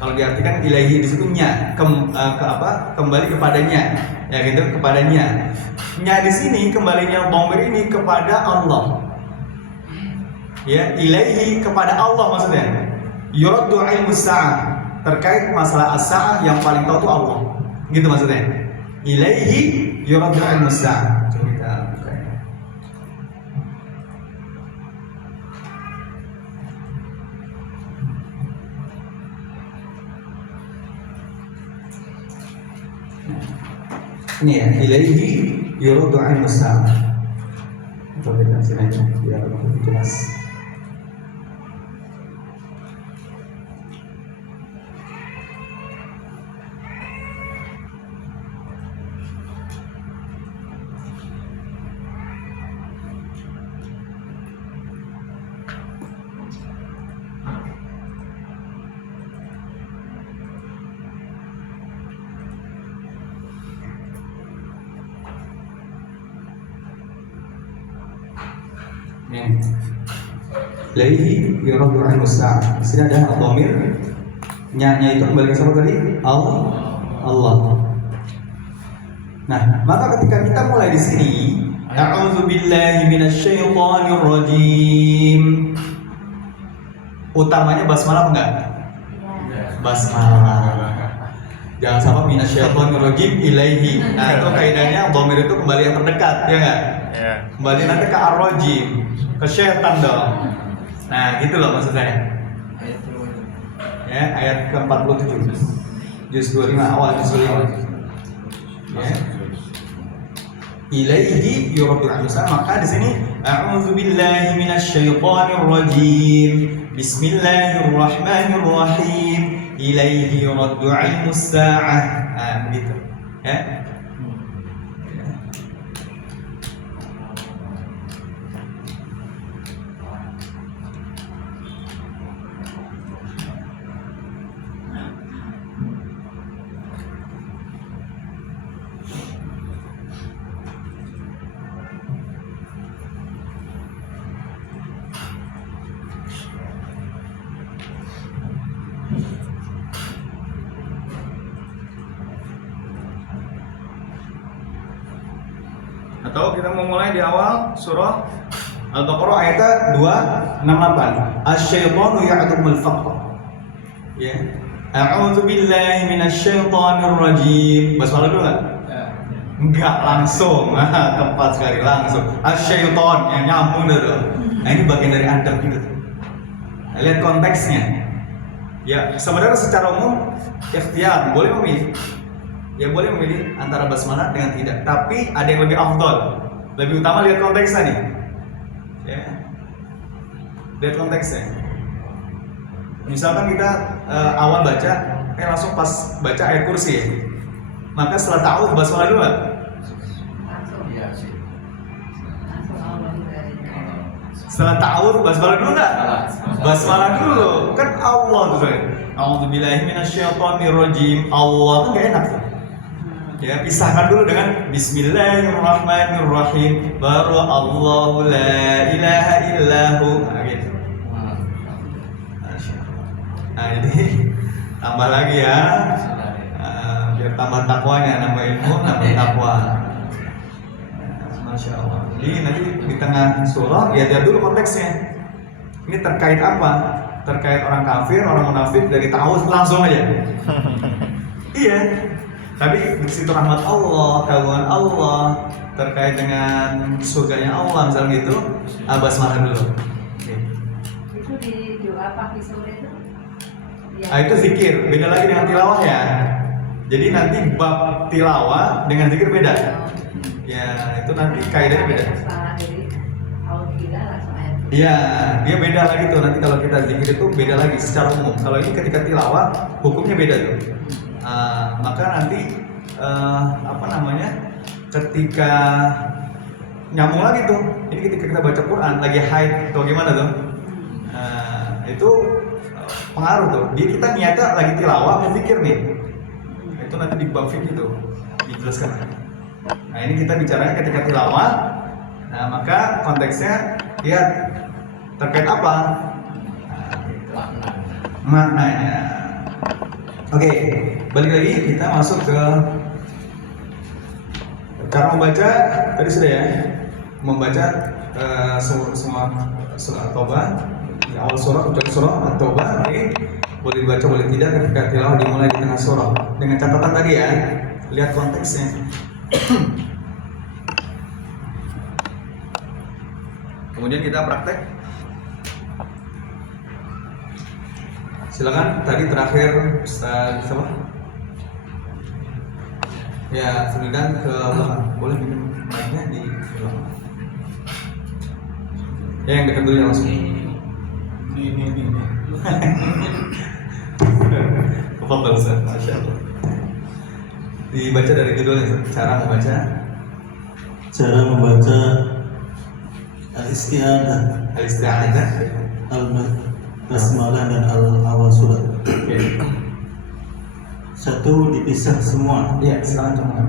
Kalau diartikan ilaihi di situ nya, kembali kepadanya, ya gitu, kepadanya. Nya di sini kembalinya dhamir ini kepada Allah. Ya, ilaihi kepada Allah maksudnya. Yuraddu ilmu sa'ah, terkait masalah as-sa'ah yang paling tahu itu Allah. Gitu maksudnya. Ilaihi yuraddu ilmu sa'ah. Coba kita buka ya. Ini ya, ilaihi yuraddu ilmu sa'ah. Coba kita sini aja biar lebih jelas. Ilaihi yuraddu ilmu sa'ah. Di sini ada dhamir. Nya itu kembali ke siapa tadi? Allah. Nah, maka ketika kita mulai di sini, a'udzubillahi minasyaitonir rajim. Utamanya basmalah apa enggak? Basmalah. Jangan sampai minasyaitonir rajim ilaihi. Nah, itu kaidahnya dhamir itu kembali yang terdekat, ya enggak? Ya. Kembali nanti ke ar-rajim, ke syaitan dong. Nah, gitu loh maksud saya. Ya, ayat ke-47. Juz 25 awal juz 5. Ya. Ilaihi yuraddu al-musa, maka di sini a'udzubillahi minasyaitonir rajim. Bismillahirrahmanirrahim. Ilaihi yuraddu al-musa'ah. Nah, begitu. Ya. Atau kita mau mulai di awal surah Al-Baqarah ayat 268. Asy-syaitanu ya'dukumul faqr. Ya. A'udzu billahi minasyaitonir rajim. Basmalah dulu enggak? Enggak langsung. Tepat sekali langsung. Asy-syaiton yang nyambung dulu. Nah, ini bagian dari adab gitu. Nah, lihat konteksnya. Ya, sebenarnya secara umum ikhtiar boleh memilih. Ya boleh memilih antara basmalah dengan tidak, tapi ada yang lebih afdol, lebih utama lihat konteksnya nih. Ya, lihat konteksnya. Misalkan kita awal baca, langsung pas baca ayat kursi ya, maka setelah ta'awudz basmalah dulu nggak? Setelah ta'awudz basmalah dulu nggak? Basmalah dulu, kan Allah tuh. A'udzubillahi minasyaitonir rajim. Allah kan nggak enak tuh. Ya, pisahkan dulu dengan Bismillahirrahmanirrahim. Baru Allahu la ilaha illahu. Nah, gitu. Nah, jadi tambah lagi ya. Biar tambah takwanya, nambah ilmu, nambah takwa. Masya Allah. Jadi nanti di tengah surah lihat dulu konteksnya. Ini terkait apa? Terkait orang kafir, orang munafik, dari ta'awudz langsung aja. Iya. Tapi di situ rahmat Allah, keagungan Allah, terkait dengan surganya Allah misalnya gitu, basmalah dulu. Okay. Itu di doa pagi sore itu? Itu zikir, beda lagi dengan tilawah ya. Jadi nanti bab tilawah dengan zikir beda. Ya, itu nanti kaidahnya beda. Iya, dia beda lagi tuh. Nanti kalau kita zikir itu beda lagi secara umum. Kalau ini ketika tilawah, hukumnya beda tuh. Maka nanti ketika nyambung lagi tuh, ini ketika kita baca Quran lagi haid atau gimana tuh, itu pengaruh tuh. Dia kita niatnya lagi tilawah mau zikir nih, itu nanti di bab fikih tuh dijelaskan. Nah, ini kita bicaranya ketika tilawah. Nah, maka konteksnya lihat terkait apa, maknanya. Oke, balik lagi kita masuk ke cara membaca. Tadi sudah ya, membaca semua surah At-Taubah, di awal surah, ucap surah At-Taubah. Oke, boleh dibaca boleh tidak ketika tilawah dimulai di tengah surah. Dengan catatan tadi ya, lihat konteksnya. Kemudian kita praktek. Silakan, tadi terakhir Ustaz siapa? Ya, Feridan ke belakang. Boleh minum mic-nya di belakang. Ya, yang dekat dulu ya langsung. Ini. Tafadhal Ustaz, Masya Allah. Dibaca dari judulnya, Ustaz. Cara membaca Al-Isti'adah, Al-Basmalah dan Al-Awal surat. Okay. Satu, dipisah semua. Iya, silakan teman.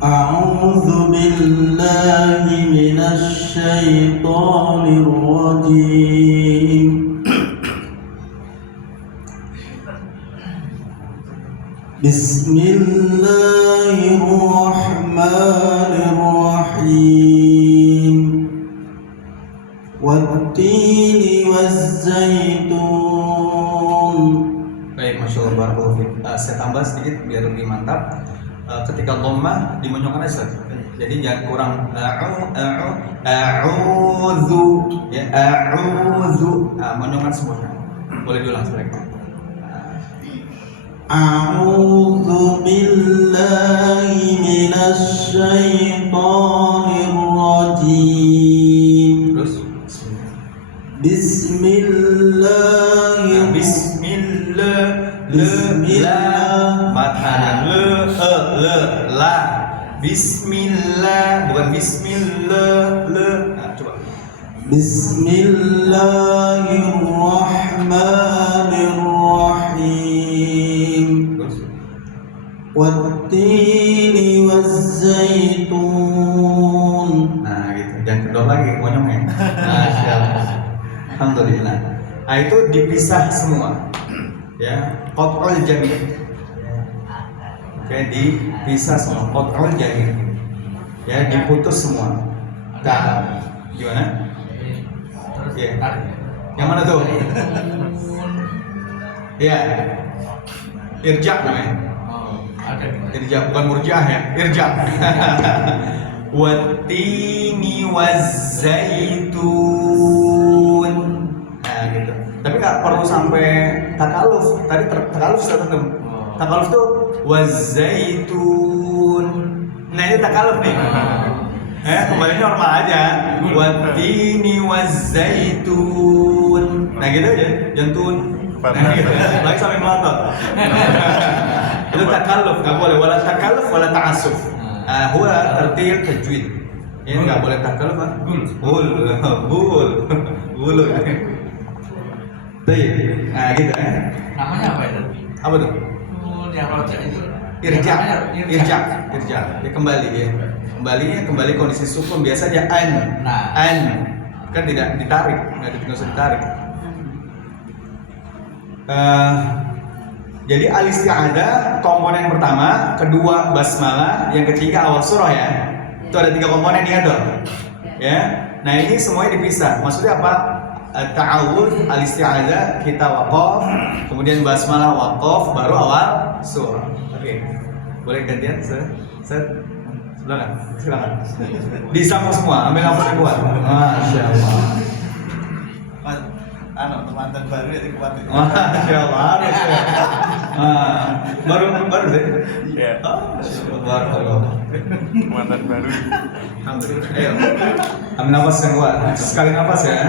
A'udzu billahi minasy syaithanir rajim. Bismillahirrahmanirrahim. Wat-tini waz-zaitun. Baik, Masya Allah, barakallahu fiik. Saya tambah sedikit biar lebih mantap. Ketika dhammah dimonyongkan aja. Jadi jangan kurang a'udzu ya, a'udzu. Monyongkan semuanya. Boleh diulang sebenarnya. A'udzu billahi minasy syaithanir rajim. Terus Bismillah. Fathah la. Bismillah, bukan bismillah. Coba. Bismillahirrahmanirrahim. Wat-tini waz-zaitun. Nah, gitu. Jangan kendor lagi monyongnya. Masya Allah. Alhamdulillah. Nah, itu dipisah semua. Ya, qat'ul jami'. Oke, dipisah semua, qat'ul jami'. Ya, diputus semua. Nah, gimana? Ya. Yang mana tuh? Ya. Irja namanya. Irja, bukan murjiah ya. Irja. Wat-tini waz-zaitun. Nah, gitu. Tapi nggak perlu sampai takaluf. Tadi takaluf sudah ketemu. Takaluf tuh waz-zaitun. Nah, ini takaluf nih. Kembali normal aja. Wat-tini waz-zaitun. Nah, gitu aja. Jantun. Nah, gitu. Lagi sampai melotot. Itu takaluf, nggak boleh. Wala takaluf, wala ta'assuf. Huwa tertil tajwid. Ini nggak boleh takaluf, bul. Baik. Nah, gitu ya. Namanya apa itu? Apa tuh? Yang rojak itu. Irja. Ya, kembali kondisi sukun biasa aja an. Kan tidak ditarik, nggak usah ditarik. Jadi al-isti'adzah komponen pertama, kedua basmalah, yang ketiga awal surah ya. Itu ada 3 komponen ya tuh. Ya. Nah, ini semuanya dipisah. Maksudnya apa? Ta'awudz, al-isti'adzah kita waqaf, kemudian basmalah waqaf, baru awal surah. Oke. Boleh gantian, silakan. Disambung semua, ambil nafas yang kuat. Masya Allah. Teman baru ya dikuatin. Masya Allah, harus ya. Baru deh. Iya. Barakallah. Teman baru. Alhamdulillah. Ayo. Ambil nafas yang kuat. Sekali nafas ya.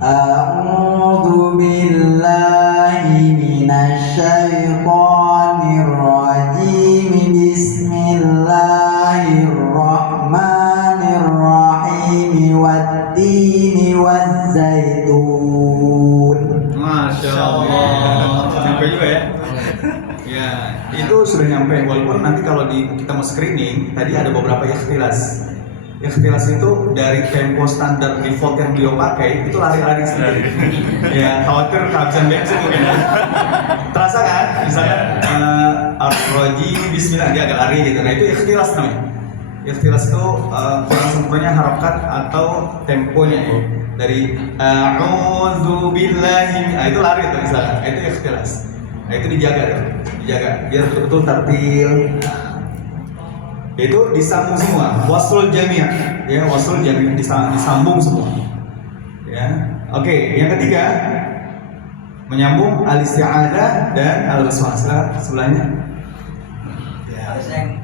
A'udzu billahi minasy syaithanir rajim. Bismillahirrahmanirrahim. Wat-tini waz-zaitun. Masya Allah. Sampai juga ya. Ya, itu sudah nyampe. Walaupun nanti kalau kita mau screening, tadi ada beberapa ikhtilas. Ikhtilas itu dari tempo standar default yang beliau pakai itu lari-lari sendiri. Ya khawatir kehabisan bensin mungkin. Terasa kan? Misalnya ar-rajim bismillah dia agak lari gitu. Nah itu ikhtilas namanya. Ikhtilas itu kurang sempurna harokat atau temponya ya. Dari a'udzu billahi itu lari tuh misalnya. Itu ikhtilas. Nah itu dijaga tuh. Dijaga biar betul-betul tertil. Itu disambung semua, wasul jami', ya wasul jami' disambung semua, ya. Oke, yang ketiga menyambung al-isti'adzah dan al-basmalah sebelahnya. Ya, Seng.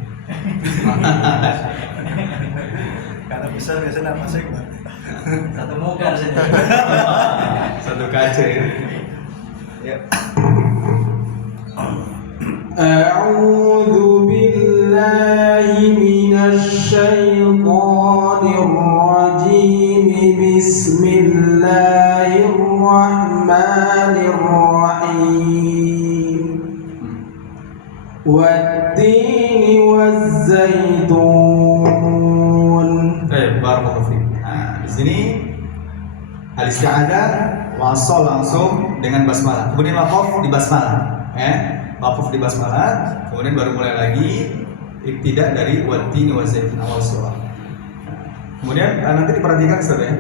karena bisa biasanya apa sih? Satu muka saja. Satu kaca ya. Ya. أعوذ بالله من الشيطان الرجيم بسم الله الرحمن الرحيم والتين والزيتون. Barakallahu fiik. Nah, di sini al-isti'adzah wasol langsung dengan basmalah. Kemudian waqaf di basmalah, ya. Waqaf di basmalah, kemudian baru mulai lagi ibtida dari wattini wazaitun awal surah. Kemudian nanti diperhatikan Ustaz ya,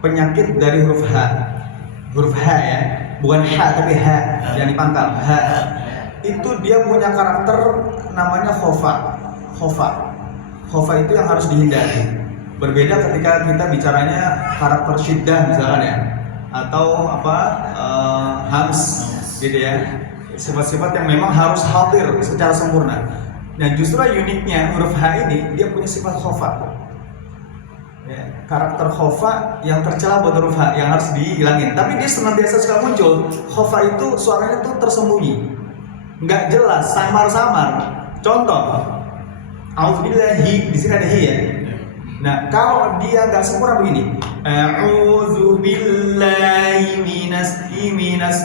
penyakit dari huruf H. Huruf H ya, bukan H tapi H yang dipangkal. H. Itu dia punya karakter namanya khofa. Khofa. Khofa itu yang harus dihindari. Berbeda ketika kita bicaranya karakter syiddah misalkan ya, atau hams gitu ya. Sifat-sifat yang memang harus hadir secara sempurna. Nah justru uniknya huruf H ini dia punya sifat khofa. Ya, karakter khofa yang tercela buat huruf H yang harus dihilangin. Tapi dia senantiasa suka muncul. Khofa itu suaranya tuh tersembunyi, nggak jelas, samar-samar. Contoh, auzubillahi, di sini ada hi ya. Nah kalau dia nggak sempurna begini, auzubillahi minas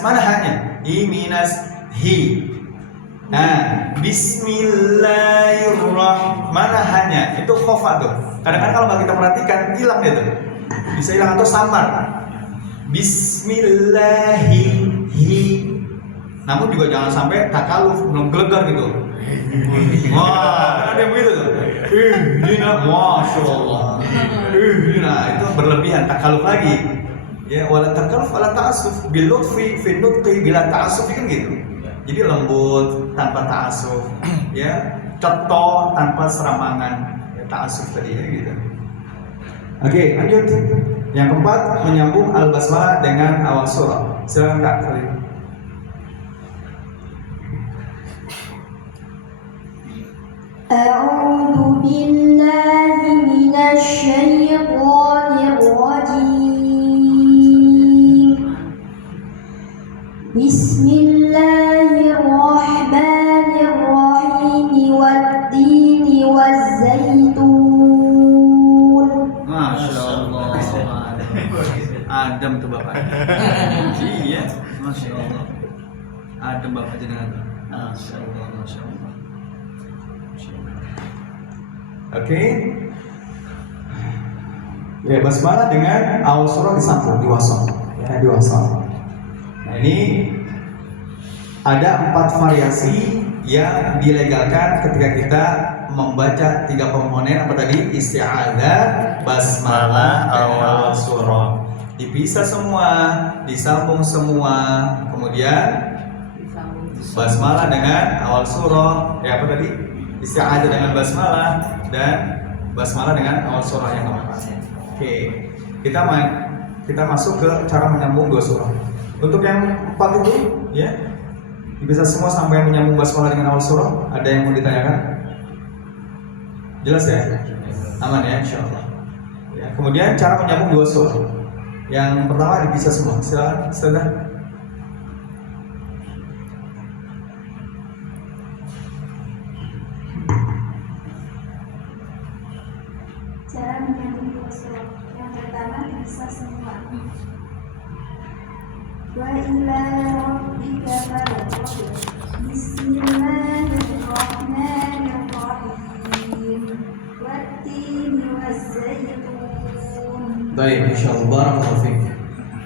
mana hanya minas hi. Nah, bismillahirrahmanirrahim hanya itu khofa tuh. Kadang-kadang kalau kita perhatikan hilang itu. Bisa hilang atau samar. Bismillahi. Namun juga jangan sampai takaluf belum gelegar gitu. Wah, ada yang begitu tuh. Masyaallah. Nah, itu berlebihan takaluf lagi. Ya, wala takaluf wala ta'assuf bil lutfi fi nutqi bila ta'assuf kan gitu. Jadi lembut tanpa ta'assuf, ya, ceto tanpa serampangan, ya, ta'assuf tadi ya gitu. Oke, lanjut. Yang keempat menyambung al-basmalah dengan awal surah. Silakan Kak Khalid. أعوذ بالله من الشيطان الرجيم بسم الله الرحمن الرحيم والتين والزيتون. Masya Allah. Adem tuh Bapak. Iya, Masya Allah. Adem Bapak jenengan. Masya Allah, Masya Allah. Oke. Ya, basmalah dengan awal surah disambung di wasal. Ya, di wasal. Nah, ini ada 4 variasi yang dilegalkan ketika kita membaca 3 komponen apa tadi? Isti'adzah, basmalah, awal surah. Dipisah semua, disambung semua, kemudian basmalah dengan awal surah. Ya apa tadi? Isti'adzah dengan basmalah dan basmalah dengan awal surah yang keempat. Oke, kita masuk ke cara menyambung 2 surah. Untuk yang 4 itu, ya, bisa semua sampai menyambung basmalah dengan awal surah. Ada yang mau ditanyakan? Jelas ya? Aman ya, insyaallah. Ya, kemudian cara menyambung 2 surah. Yang pertama dipisah semua. Silakan, Ustazah. Cara menyambung 2 surah. Yang pertama bisa semua. Wa ila rabbika farghab. Bismillahirrahmanirrahim. Wattini wazzaytun. Baik, insyaallah barakallahu fiik.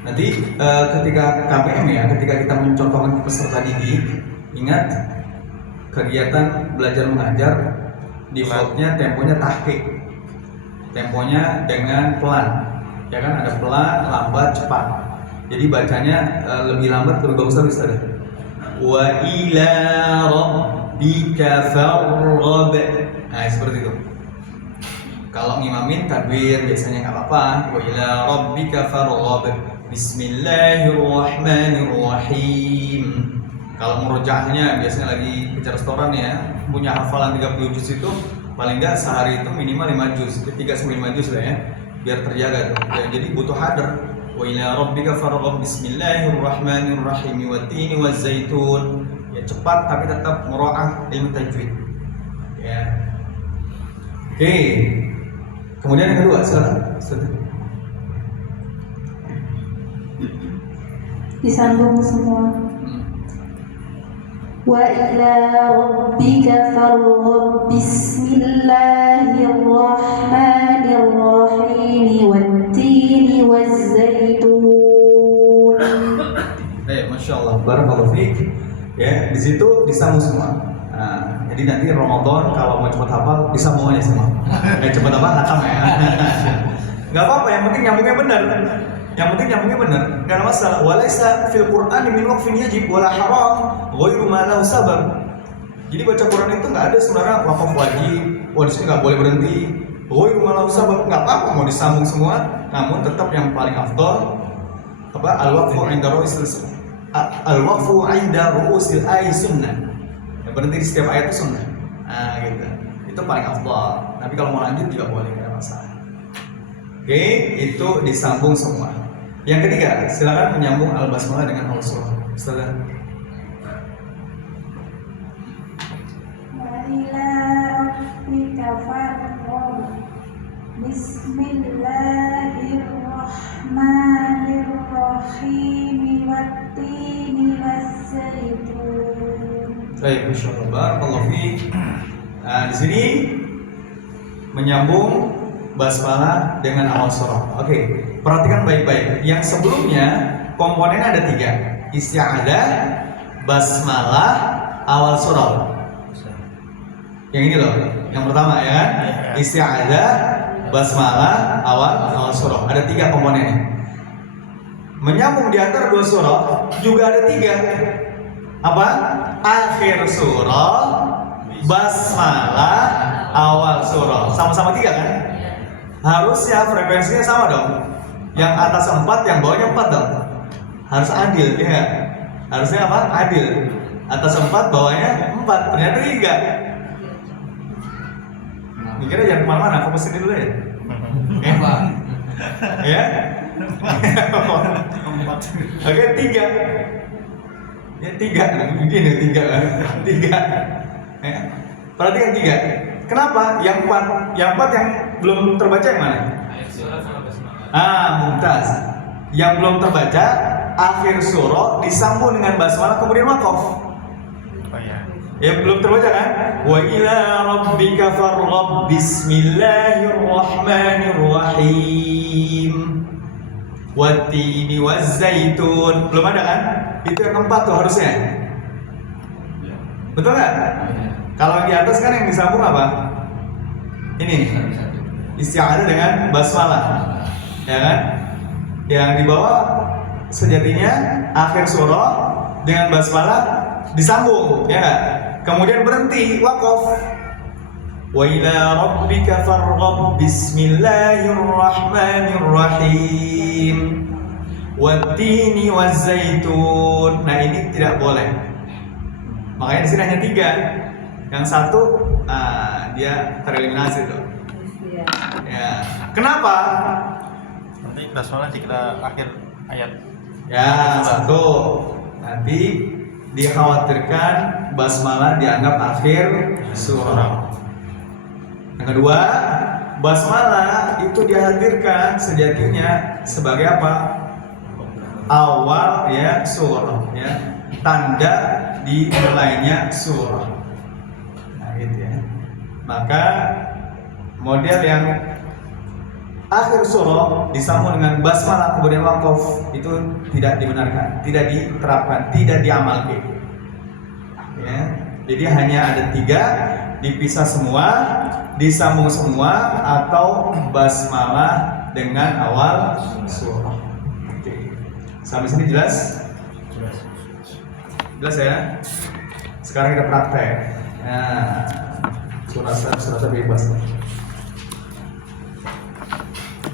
Nanti ketika KPM ya, ketika kita mencontohkan peserta didik, ingat kegiatan belajar mengajar defaultnya temponya tahqiq. Temponya dengan pelan. Ya kan ada pelan, lambat, cepat. Jadi bacanya lebih lambat lebih bagus lagi Ustaz. Wa ila rabbika farghab. Nah, seperti itu. Kalau ngimamin takbir biasanya nggak apa-apa. Wa ila rabbika farghab. Bismillahirrahmanirrahim. Kalau murojaahnya biasanya lagi kejar restoran ya, punya hafalan 30 juz itu paling nggak sehari itu minimal 5 juz, 3-5 juz lah ya, biar terjaga tuh. Ya, jadi butuh hadar. Wa ila rabbika farghab. Bismillahirrahmanirrahim. Wattini wazzaitun. Ya cepat tapi tetap mura'ah ilmu tajwid. Ya. Oke. Kemudian yang kedua, silakan. Disambung semua. Wa ila rabbika farghab. Bismillahirrahmanirrahim. Wattini wazzaitun. Masya Allah, barakallahu fiik. Ya, di situ disambung semua. Nah, jadi nanti Ramadan kalau mau cepat hafal disambung aja semua. Cepat apa? Hatam ya. Gak apa-apa, yang penting nyambungnya benar. Yang penting nyambungnya benar, nggak ada masalah. Walaysa fil Qur'an min waqfin yajib wala haram ghairu ma lahu sabab. Jadi baca Quran itu nggak ada sebenarnya wakaf wajib. Wah di sini nggak boleh berhenti. Ghairu ma lahu sabab, nggak apa-apa mau disambung semua. Namun tetap yang paling afdal apa al-waqfu 'inda ru'usil ayat sunnah. Ya, berhenti di setiap ayat itu sunnah. Nah gitu. Itu paling afdal. Tapi kalau mau lanjut juga boleh, nggak ada masalah. Oke, itu disambung semua. Yang ketiga, silakan menyambung al-basmalah dengan al-surah. Silakan. Wa ila rabbika farghab. Bismillahirrahmanirrahim. Wattini wazzaitun. Baik, masyaallah, barakallahu fiik. Nah, di sini menyambung basmalah dengan awal surah. Oke, perhatikan baik-baik. Yang sebelumnya komponennya ada 3. Isti'adzah, basmalah, awal surah. Yang ini loh, yang pertama ya kan? Isti'adzah, basmalah, awal surah. Ada 3 komponennya. Menyambung di antara 2 surah juga ada 3. Apa? Akhir surah, basmalah, awal surah. Sama-sama 3 kan? Harusnya frekuensinya sama dong. Yang atas 4, yang bawahnya 4 dong. Harus adil ya. Harusnya apa? Adil. Atas 4, bawahnya 4. Ternyata 3. Mikirnya jangan kemana-mana, fokus ini dulu ya. Ya. Oke, 3. Ya 3. Begini 3 kan. 3. Ya. Perhatikan 3. Kenapa? Yang 4 yang belum terbaca yang mana? Mumtaz. Yang belum terbaca akhir surah disambung dengan basmalah kemudian waqaf. Ya belum terbaca kan? Wa ila rabbika farghab. Bismillahirrahmanirrahim. Wattini wazzaitun. Belum ada kan? Itu yang keempat tuh harusnya. Betul nggak? Kalau di atas kan yang disambung apa? Ini isti'adzah dengan basmalah, ya kan? Yang di bawah sejatinya akhir surah dengan basmalah disambung, ya kan? Kemudian berhenti waqaf. Wa ila rabbika farghab. Bismillahirrahmanirrahim. Wattini wazzaitun. Nah ini tidak boleh. Makanya di sini hanya 3. Yang satu, dia tereliminasi tuh. Ya. Kenapa? Nanti basmalah dikira akhir ayat. Ya, satu. Nanti dikhawatirkan basmalah dianggap akhir surah. Yang kedua, basmalah itu dihadirkan sejatinya sebagai apa? Awal ya surah, ya. Tanda dimulainya surah. Gitu ya. Maka model yang akhir surah disambung dengan basmalah kemudian waqaf, itu tidak dibenarkan, tidak diterapkan, tidak diamalkan. Ya, jadi hanya ada 3, dipisah semua, disambung semua, atau basmalah dengan awal surah. Oke. Sampai sini jelas? Jelas ya? Sekarang kita praktek. Nah, surat bebas.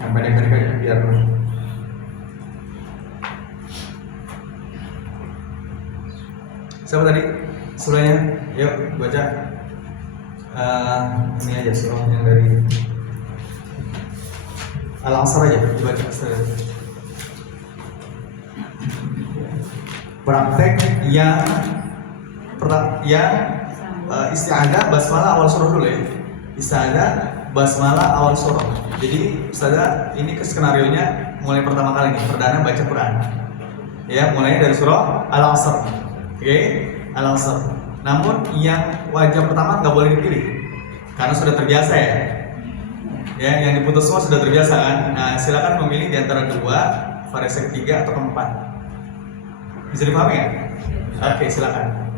Yang pendek-pendek aja biar siapa tadi? Surahnya? Yuk baca. Ini aja surah yang dari Al-Asr aja dibaca. Praktek yang isti'adzah basmalah awal surah dulu ya. Isti'adzah basmalah awal surah. Jadi Ustazah ini skenarionya mulai pertama kali nih, perdana baca Quran. Ya, mulai dari surah Al-Asr. Oke, Al-Asr. Namun yang wajah pertama nggak boleh dipilih karena sudah terbiasa ya. Ya, yang diputus semua sudah terbiasa kan. Nah, silakan memilih di antara 2, variasi ketiga atau keempat. Bisa dipahami ya? Oke, silakan.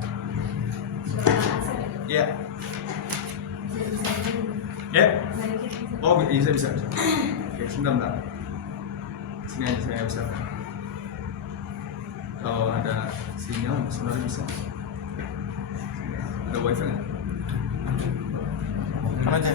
Ya. Ya. Oh, bisa. Oke, sebentar. Sini aja saya bisa. Kalau ada sinyal sebenarnya bisa. Ada wifi nggak? Mana aja?